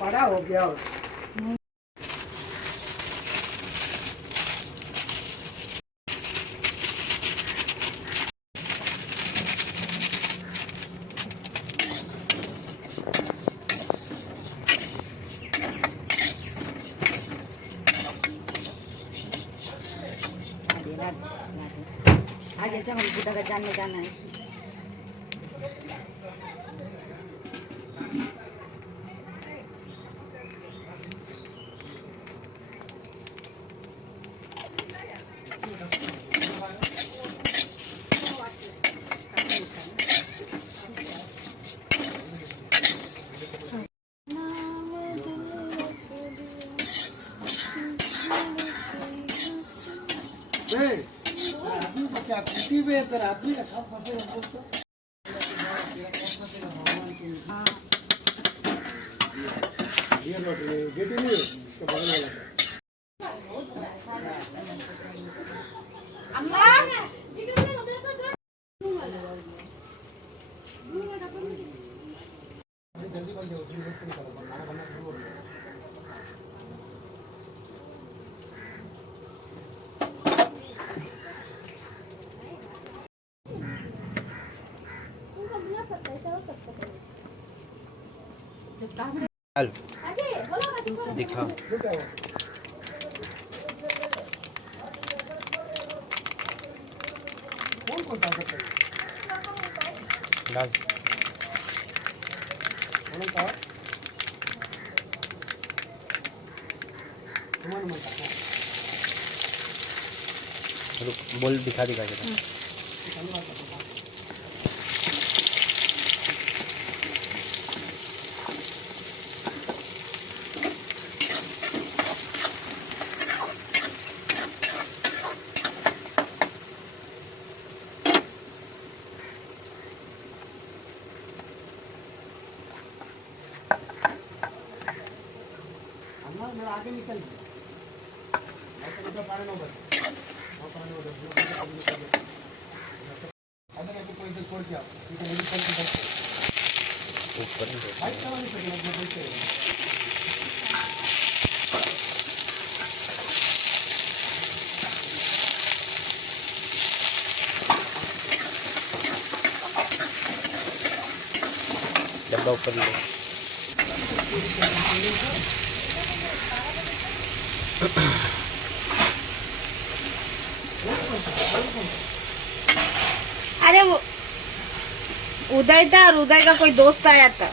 बड़ा हो गया हो। आगे चलो बुद्धा का जानने जाना है। आदमी का सब फंसे ये लोग गेट नहीं तो बगल वाला अम्मा जल्दी बन जाओ खाना बनना शुरू हो गया। दिखा कौन डाल बोल दिखा दिखा मेरा आगे निकल पानी छोड़ दिया डब्बा ऊपर ले अरे वो उदय था और उदय का कोई दोस्त आया था।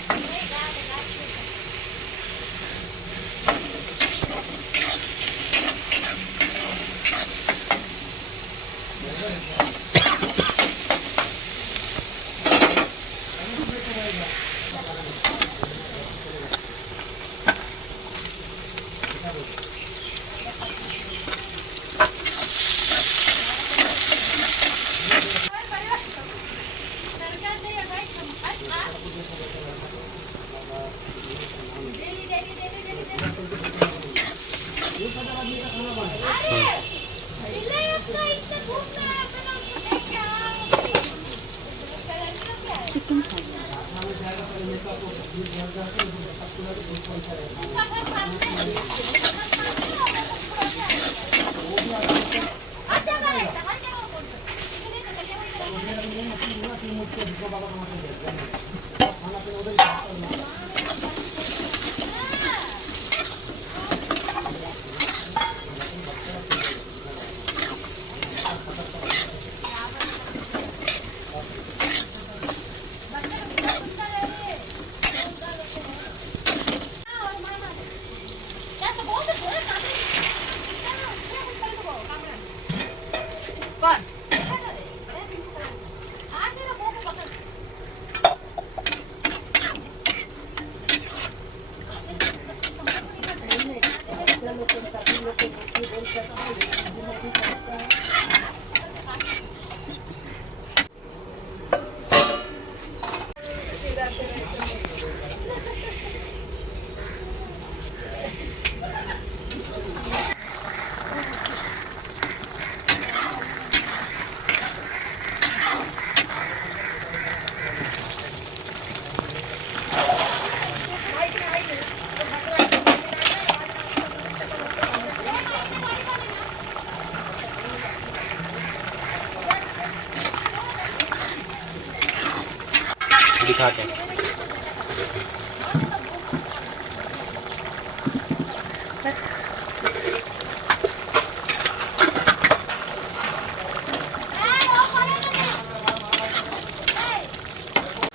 दिखा के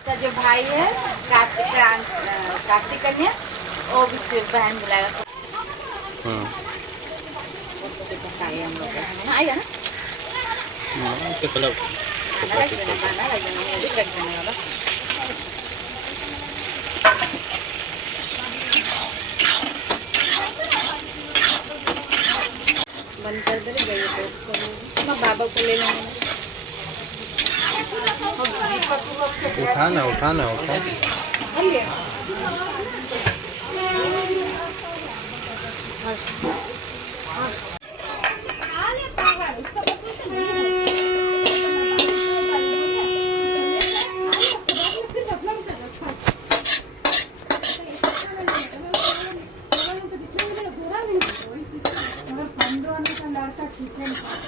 का जो भाई है कार्तिक कन्या वो भी सिर्फ बहन बुलाएगा। खाइए हम लोग आएगा ना तो चलो खाना रख देना मुझे रख देना बाबा। बंद कर दे गई तो उसको मैं बाबा को ले लेंगे। उठाना उठाना उठा cuando andan a dar